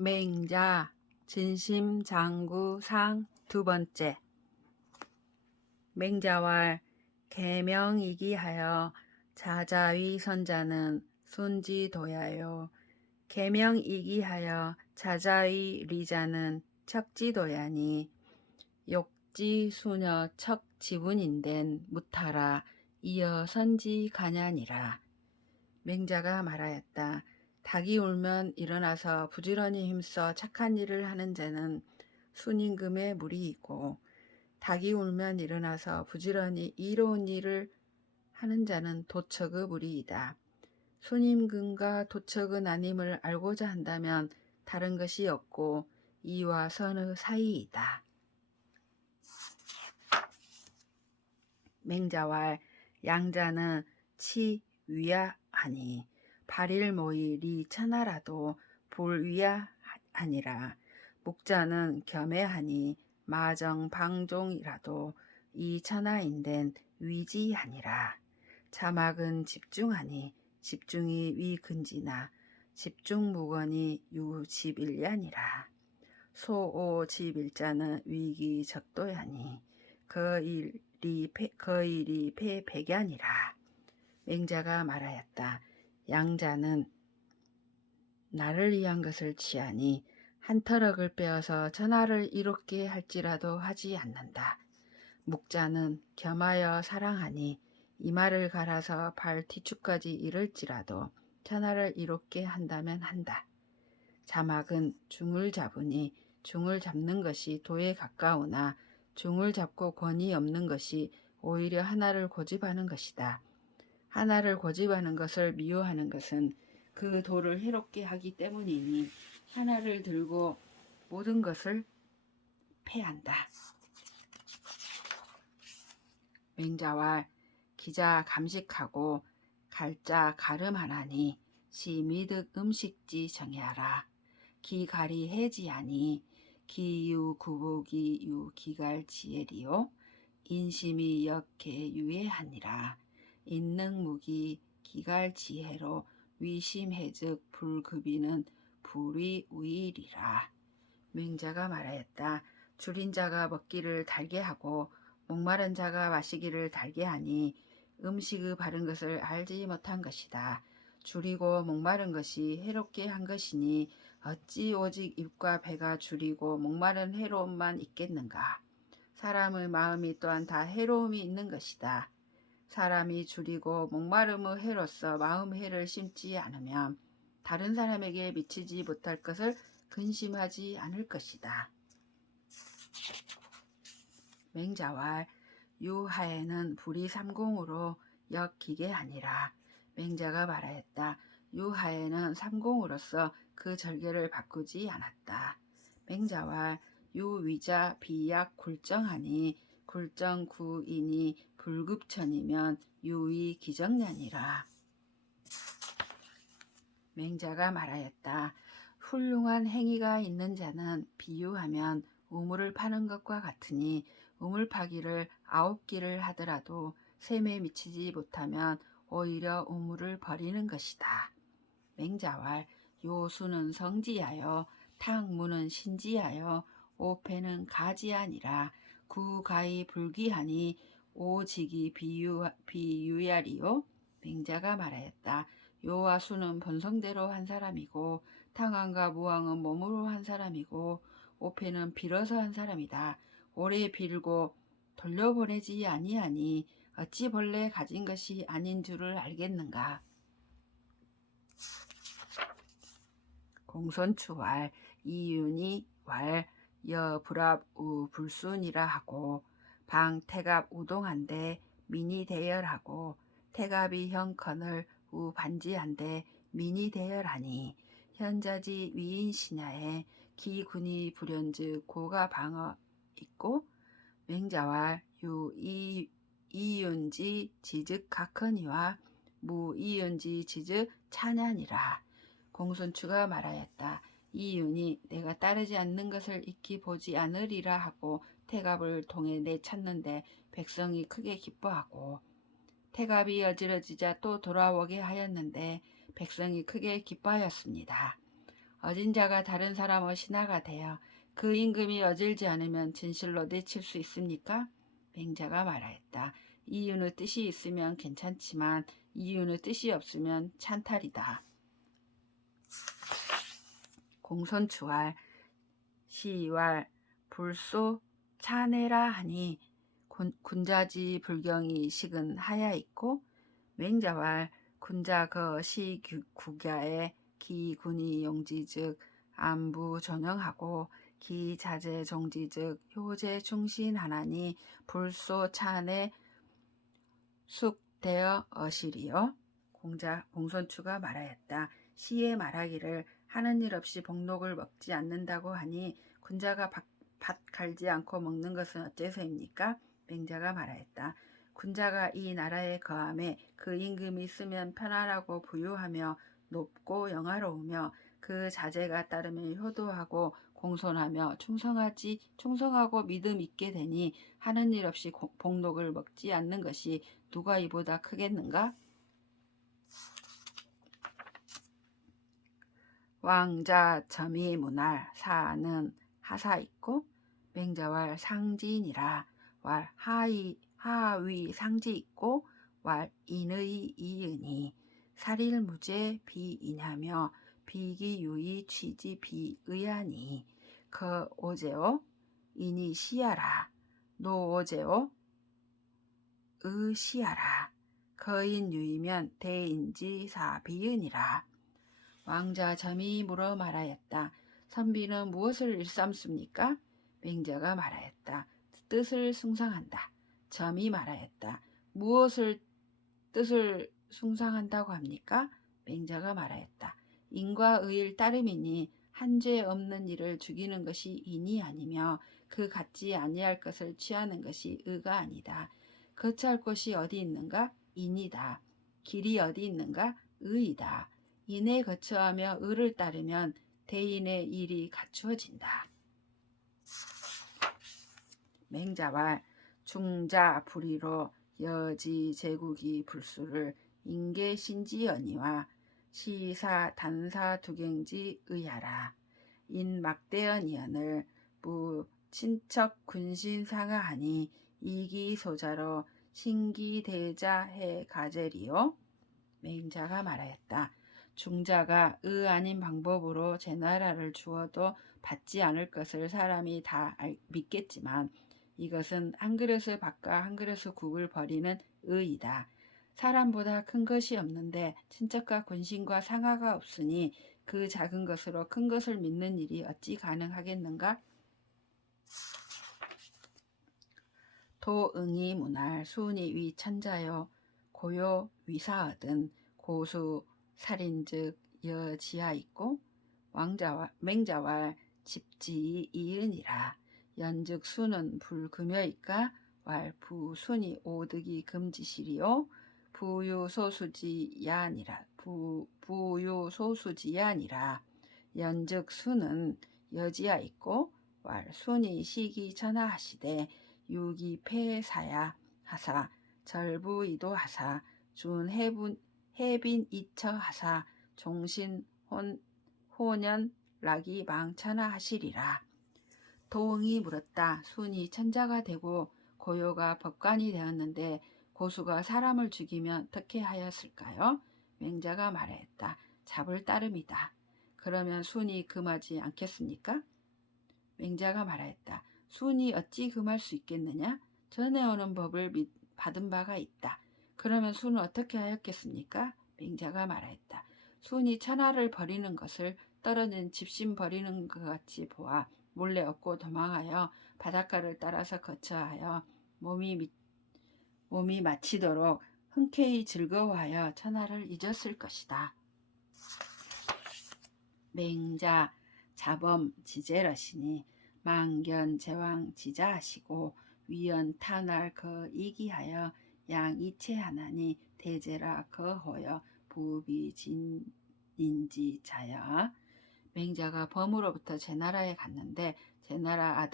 맹자 진심장구상 두 번째. 맹자왈 계명이기하여 자자위 선자는 순지도야요. 계명이기하여 자자위 리자는 척지도야니 욕지 수녀 척 지분인된 무타라 이어 선지 가냐니라. 맹자가 말하였다. 닭이 울면 일어나서 부지런히 힘써 착한 일을 하는 자는 순임금의 무리이고, 닭이 울면 일어나서 부지런히 이로운 일을 하는 자는 도척의 무리이다. 순임금과 도척의 나님을 알고자 한다면 다른 것이 없고 이와 선의 사이이다. 맹자왈 양자는 치위야하니 발일모이 천하라도 볼위야하니라. 묵자는 겸해하니 마정방종이라도 이 천하인된 위지하니라. 자막은 집중하니 집중이 위근지나 집중무건이 유집일야니라. 소오집일자는 위기적도야니 거일이 패백야니라. 맹자가 말하였다. 양자는 나를 위한 것을 취하니 한 터럭을 빼어서 전하를 이롭게 할지라도 하지 않는다. 묵자는 겸하여 사랑하니 이마를 갈아서 발 뒤축까지 이를지라도 천하를 이롭게 한다면 한다. 자막은 중을 잡으니 중을 잡는 것이 도에 가까우나 중을 잡고 권위 없는 것이 오히려 하나를 고집하는 것이다. 하나를 고집하는 것을 미워하는 것은 그 도를 해롭게 하기 때문이니 하나를 들고 모든 것을 패한다. 맹자와 기자 감식하고 갈자 가름하나니 시미득 음식지 정해하라. 기갈이 해지하니 기유 구복이 유 기갈 지혜리요 인심이 역해 유예하니라. 인능무기 기갈 지혜로 위심해즉 불급이는 불위 우일이라. 맹자가 말하였다. 줄인 자가 먹기를 달게 하고 목마른 자가 마시기를 달게 하니 음식의 바른 것을 알지 못한 것이다. 줄이고 목마른 것이 해롭게 한 것이니 어찌 오직 입과 배가 줄이고 목마른 해로움만 있겠는가. 사람의 마음이 또한 다 해로움이 있는 것이다. 사람이 줄이고 목마름의 해로서 마음 해를 심지 않으면 다른 사람에게 미치지 못할 것을 근심하지 않을 것이다. 맹자왈 유하에는 불이 삼공으로 역기계하니라. 맹자가 말하였다. 유하에는 삼공으로서 그 절개를 바꾸지 않았다. 맹자왈 유위자 비약 굴정하니 굴정 구인이 불급천이면 유위 기정냐니라. 맹자가 말하였다. 훌륭한 행위가 있는 자는 비유하면 우물을 파는 것과 같으니 우물 파기를 9기를 하더라도 셈에 미치지 못하면 오히려 우물을 버리는 것이다. 맹자왈 요수는 성지하여 탕무는 신지하여 오패는 가지하니라. 구가히 불귀하니 오직이 비유야리요. 맹자가 말하였다. 요와 수는 본성대로 한 사람이고 탕왕과 무왕은 몸으로 한 사람이고 오패는 빌어서 한 사람이다. 오래 빌고 돌려보내지 아니하니 어찌 본래 가진 것이 아닌 줄을 알겠는가. 공손추왈 이윤이 왈 여불합 우 불순이라 하고 방태갑 우동한데 민이 대열하고 태갑이 형컨을 우 반지한데 민이 대열하니 현자지 위인시냐에 기군이 불현즉 고가 방어 있고 맹자왈 유 이윤지 지즉 각헌이와 무이윤지 지즉 찬야니라. 공손추가 말하였다. 이윤이 내가 따르지 않는 것을 익히 보지 않으리라 하고 태갑을 통해 내찾는데 백성이 크게 기뻐하고 태갑이 어지러지자 또 돌아오게 하였는데 백성이 크게 기뻐하였습니다. 어진 자가 다른 사람의 신하가 되어 그 임금이 어질지 않으면 진실로 내칠 수 있습니까? 맹자가 말하였다. 이윤의 뜻이 있으면 괜찮지만 이윤의 뜻이 없으면 찬탈이다. 공손추활 시왈 불소 차내라 하니 군자지 불경이 식은 하야 있고 맹자왈 군자 거 시국야에 기군이 용지즉 안부 전형하고 기자재 종지즉 효제 충신하나니 불소 차내 숙되어 어시리요. 공손추가 말하였다. 시에 말하기를 하는 일 없이 복록을 먹지 않는다고 하니 군자가 밭 갈지 않고 먹는 것은 어째서입니까? 맹자가 말하였다. 군자가 이 나라에 거함에 그 임금이 쓰면 편안하고 부유하며 높고 영화로우며 그 자제가 따르면 효도하고 공손하며 충성하고 믿음 있게 되니 하는 일 없이 복록을 먹지 않는 것이 누가 이보다 크겠는가? 왕자 점이 문할 사는 하사 있고 맹자왈 상진이라 왈 하위 상지 있고 왈 인의 이은이 살일무죄 비이냐며 비기유의 취지 비의하니 그 오제오 인이 시야라 노 오제오 의시하라 거인 유이면 대인지사 비은이라. 왕자 점이 물어 말하였다. 선비는 무엇을 일삼습니까? 맹자가 말하였다. 뜻을 숭상한다. 점이 말하였다. 무엇을 뜻을 숭상한다고 합니까? 맹자가 말하였다. 인과 의를 따름이니 한 죄 없는 이를 죽이는 것이 인이 아니며 그 같지 아니할 것을 취하는 것이 의가 아니다. 거처할 곳이 어디 있는가? 인이다. 길이 어디 있는가? 의이다. 인에 거처하며 의를 따르면 대인의 일이 갖추어진다. 맹자왈 중자 불의로 여지 제국이 불수를 인계신지연이와 시사 단사 두경지 의하라. 인 막대연이연을 무 친척 군신 상하하니 이기소자로 신기대자 해 가제리요. 맹자가 말하였다. 중자가 의 아닌 방법으로 제 나라를 주어도 받지 않을 것을 사람이 다 믿겠지만 이것은 한 그릇의 밥과 한 그릇의 국을 버리는 의이다. 사람보다 큰 것이 없는데 친척과 군신과 상하가 없으니 그 작은 것으로 큰 것을 믿는 일이 어찌 가능하겠는가? 도응이 문할 수은이 위 천자요 고요 위사하든 고수 살인즉 여지하 있고 맹자왈 집지 이은이라. 연즉 수는 불금여이까 왈 부순이 오득이 금지시리요. 부유소수지야니라. 연즉 수는 여지하 있고 왈 순이 시기 천하하시되 유기 폐사야 하사 절부이도 하사 준 해빈 이처 하사 종신 호년 락이 망천하 하시리라. 도응이 물었다. 순이 천자가 되고 고요가 법관이 되었는데 고수가 사람을 죽이면 어떻게 하였을까요? 맹자가 말하였다. 잡을 따름이다. 그러면 순이 금하지 않겠습니까? 맹자가 말하였다. 순이 어찌 금할 수 있겠느냐? 전해오는 법을 받은 바가 있다. 그러면 순은 어떻게 하였겠습니까? 맹자가 말하였다. 순이 천하를 버리는 것을 떨어진 집신 버리는 것 같이 보아 몰래 얻고 도망하여 바닷가를 따라서 거처하여 몸이 마치도록 흔쾌히 즐거워하여 천하를 잊었을 것이다. 맹자 자범 지제러시니 망견 제왕 지자하시고 위연 탄할 거 이기하여 양이체하나니 대제라 거호여 부비진인지 자야. 맹자가 범으로부터 제나라에 갔는데 제나라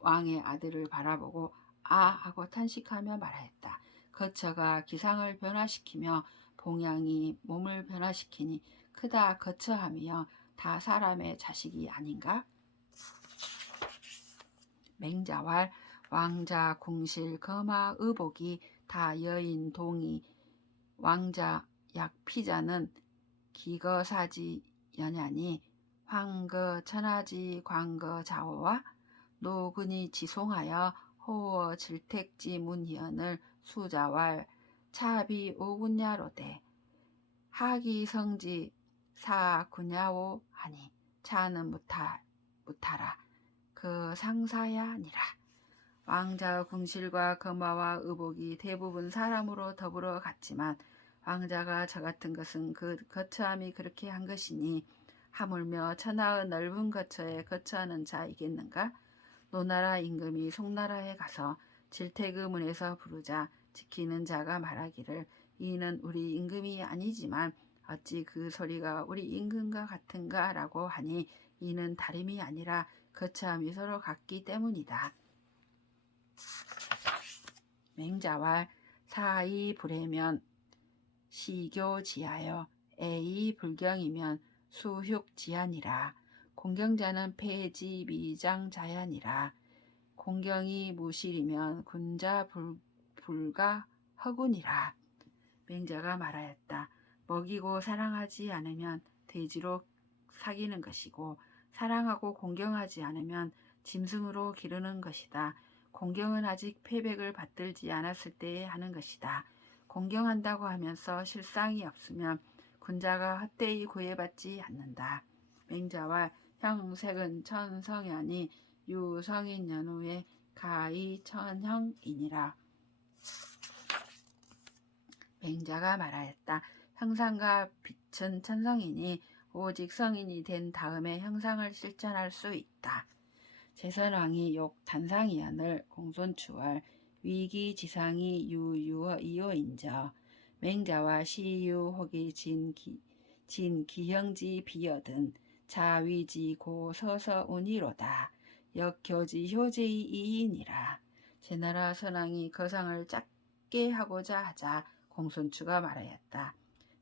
왕의 아들을 바라보고 아 하고 탄식하며 말하였다. 거처가 기상을 변화시키며 봉양이 몸을 변화시키니 크다 거처하며 다 사람의 자식이 아닌가? 맹자왈 왕자 궁실 거마 의복이 다 여인 동이 왕자 약피자는 기거사지 연야니 황거 천하지 광거 자호와 노근이 지송하여 호어 질택지 문희연을 수자왈 차비 오군야로되 하기성지 사군야오 하니 차는 무타라 그 상사야니라. 왕자의 궁실과 거마와 의복이 대부분 사람으로 더불어 갔지만 왕자가 저 같은 것은 그 거처함이 그렇게 한 것이니 하물며 천하의 넓은 거처에 거처하는 자이겠는가? 노나라 임금이 송나라에 가서 질택의 문에서 부르자 지키는 자가 말하기를 이는 우리 임금이 아니지만 어찌 그 소리가 우리 임금과 같은가 라고 하니 이는 다름이 아니라 거처함이 서로 같기 때문이다. 맹자왈 사이 불해면 시교지하여 애이 불경이면 수흉지하니라. 공경자는 폐지 미장자야니라. 공경이 무실이면 군자 불가 허군이라. 맹자가 말하였다. 먹이고 사랑하지 않으면 돼지로 사귀는 것이고 사랑하고 공경하지 않으면 짐승으로 기르는 것이다. 공경은 아직 패백을 받들지 않았을 때에 하는 것이다. 공경한다고 하면서 실상이 없으면 군자가 헛되이 구애받지 않는다. 맹자와 형색은 천성연이 유성인 연후에 가히 천형이니라. 맹자가 말하였다. 형상과 빛은 천성이니 오직 성인이 된 다음에 형상을 실천할 수 있다. 제선왕이 욕 단상이언을 공손추월 위기지상이 유유어 이호인저 맹자와 시유 혹이 진기형지 비어든 자위지 고 서서 운이로다. 역교지 효제이 이인이라. 제나라 선왕이 거상을 작게 하고자 하자 공손추가 말하였다.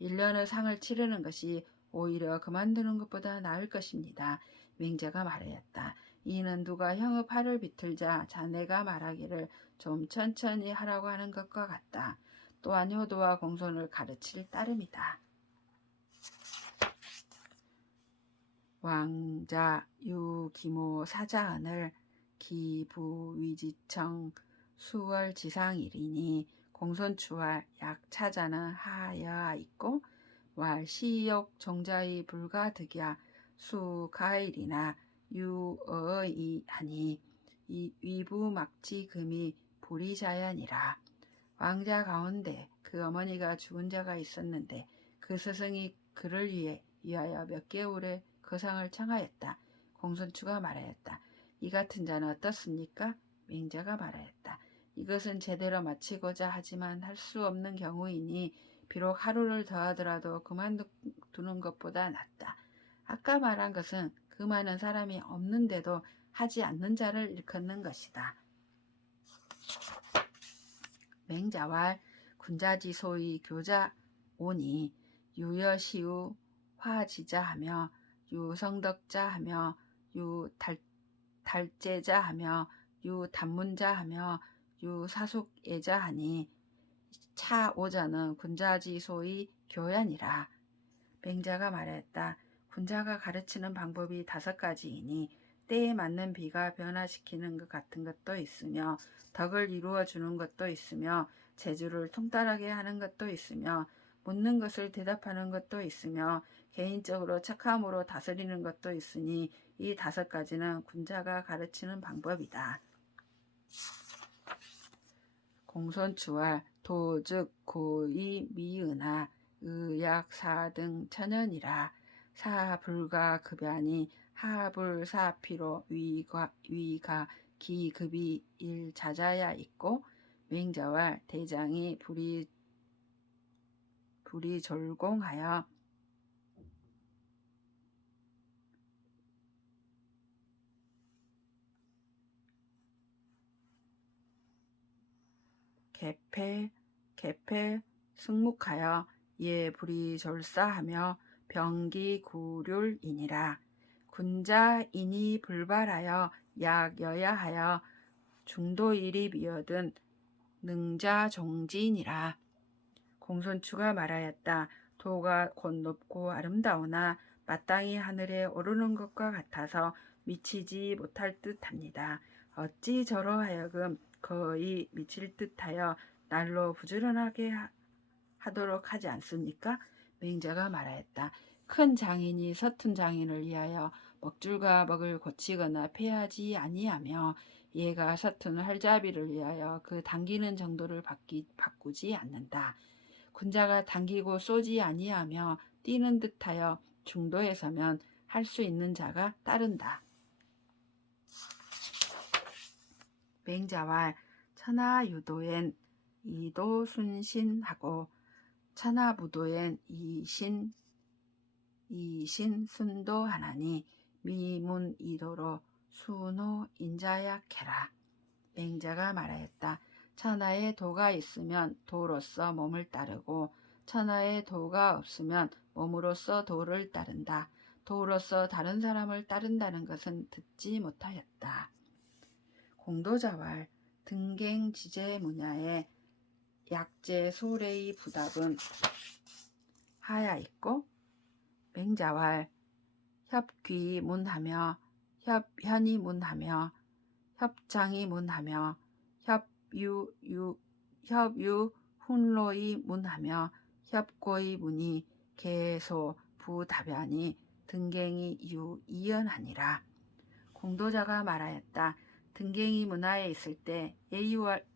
1년의 상을 치르는 것이 오히려 그만두는 것보다 나을 것입니다. 맹자가 말하였다. 이는 누가 형의 팔을 비틀자 자네가 말하기를 좀 천천히 하라고 하는 것과 같다. 또한 효도와 공손을 가르칠 따름이다. 왕자 유기모 사자언을 기부위지청 수월지상이리니 공손추와 약차자는 하여하 있고 왈 시욕 종자의 불가득야 수가일이나 유어의 하니 이 위부막지 금이 불이자연이라. 왕자 가운데 그 어머니가 죽은 자가 있었는데 그 스승이 그를 위하여 몇 개월의 거상을 청하였다. 공손추가 말하였다. 이 같은 자는 어떻습니까? 맹자가 말하였다. 이것은 제대로 마치고자 하지만 할 수 없는 경우이니 비록 하루를 더하더라도 그만두는 것보다 낫다. 아까 말한 것은 그 많은 사람이 없는데도 하지 않는 자를 일컫는 것이다. 맹자왈 군자지소의 교자 오니 유여시우 화지자하며 유성덕자하며 유달제자하며 유단문자하며 유사숙예자하니 차오자는 군자지소의 교연이라. 맹자가 말했다. 군자가 가르치는 방법이 5가지이니 때에 맞는 비가 변화시키는 것 같은 것도 있으며 덕을 이루어 주는 것도 있으며 재주를 통달하게 하는 것도 있으며 묻는 것을 대답하는 것도 있으며 개인적으로 착함으로 다스리는 것도 있으니 이 5가지는 군자가 가르치는 방법이다. 공손추와 도즉 고의 미은하 의약사등 천연이라. 사불가 급야니 하불사피로 위가 기급이 일자자야 있고 맹자와 대장이 불이졸공하여 개패 승묵하여 예 불이졸사하며 병기구률이니라. 군자인이 불발하여 약여야하여 중도일이 미어든 능자종지니라. 공손추가 말하였다. 도가 곧 높고 아름다우나 마땅히 하늘에 오르는 것과 같아서 미치지 못할 듯합니다. 어찌 저로 하여금 거의 미칠 듯하여 날로 부지런하게 하도록 하지 않습니까? 맹자가 말하였다. 큰 장인이 서툰 장인을 위하여 먹줄과 먹을 고치거나 패하지 아니하며 얘가 서툰 활자비를 위하여 그 당기는 정도를 바꾸지 않는다. 군자가 당기고 쏘지 아니하며 뛰는 듯하여 중도에 서면 할 수 있는 자가 따른다. 맹자왈 천하유도엔 이도순신하고 천하무도엔 이신순도하나니 미문이도로 순호인자약해라. 맹자가 말하였다. 천하에 도가 있으면 도로서 몸을 따르고 천하에 도가 없으면 몸으로서 도를 따른다. 도로서 다른 사람을 따른다는 것은 듣지 못하였다. 공도자왈 등갱지제문야의 약제 소래의 부답은 하야 있고 맹자왈 협귀 문하며 협현이 문하며 협장이 문하며 협유훈로이 문하며 협고의 문이 개소 부답하니 등갱이 이연하니라. 공도자가 말하였다. 등갱이 문화에 있을 때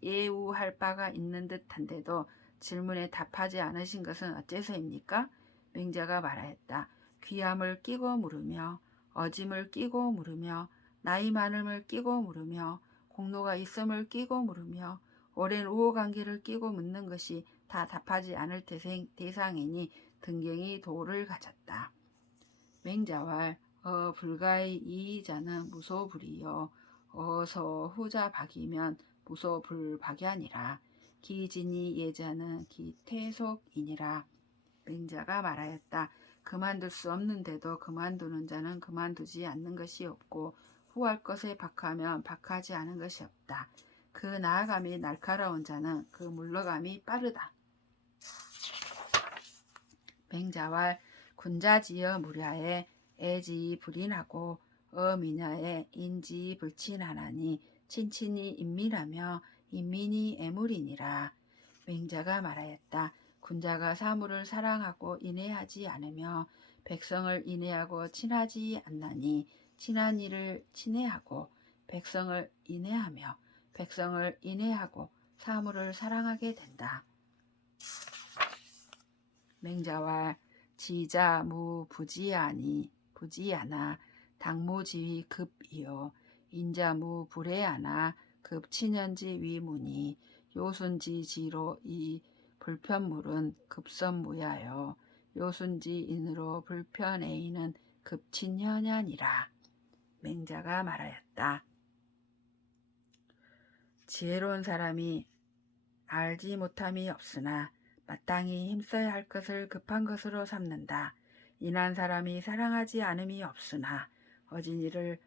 예우할 바가 있는 듯한데도 질문에 답하지 않으신 것은 어째서입니까? 맹자가 말하였다. 귀함을 끼고 물으며 어짐을 끼고 물으며 나이 많음을 끼고 물으며 공로가 있음을 끼고 물으며 오랜 우호관계를 끼고 묻는 것이 다 답하지 않을 대상이니 등갱이 도를 가졌다. 맹자왈 불가의 이자는 무소불이요 어서 후자 박이면 무소불박이아니라. 기진이 예자는 기퇴속이니라. 맹자가 말하였다. 그만둘 수 없는데도 그만두는 자는 그만두지 않는 것이 없고 후할 것에 박하면 박하지 않은 것이 없다. 그 나아감이 날카로운 자는 그 물러감이 빠르다. 맹자왈 군자지어 무랴에 애지 불인하고 어미냐에 인지 불친하나니 친친이 인민하며 인민이 애물이니라. 맹자가 말하였다. 군자가 사물을 사랑하고 인애하지 않으며 백성을 인애하고 친하지 않나니 친한 이를 친애하고 백성을 인애하며 백성을 인애하고 사물을 사랑하게 된다. 맹자와 지자무 부지하나 당무지위 급이요 인자무 불해하나 급친연지 위문이 요순지 지로 이 불편물은 급선무야요 요순지 인으로 불편에이는 급친현야니라. 맹자가 말하였다. 지혜로운 사람이 알지 못함이 없으나 마땅히 힘써야 할 것을 급한 것으로 삼는다. 인한 사람이 사랑하지 않음이 없으나 어진이를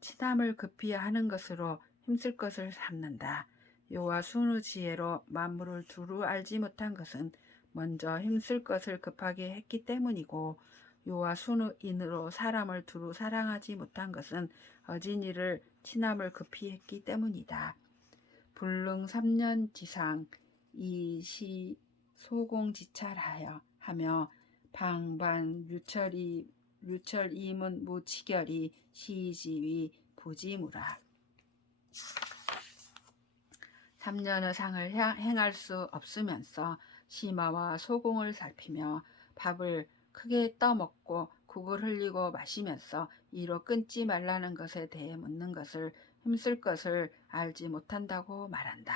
친함을 급히 하는 것으로 힘쓸 것을 삼는다. 요와 순의 지혜로 만물을 두루 알지 못한 것은 먼저 힘쓸 것을 급하게 했기 때문이고 요와 순의 인으로 사람을 두루 사랑하지 못한 것은 어진이를 친함을 급히 했기 때문이다. 불능 3년 지상 이시 소공지찰하여 하며 방반 유철이문 무치결이 시지위 부지무라. 3년의 상을 행할 수 없으면서 심화와 소공을 살피며 밥을 크게 떠먹고 국을 흘리고 마시면서 이로 끊지 말라는 것에 대해 묻는 것을 힘쓸 것을 알지 못한다고 말한다.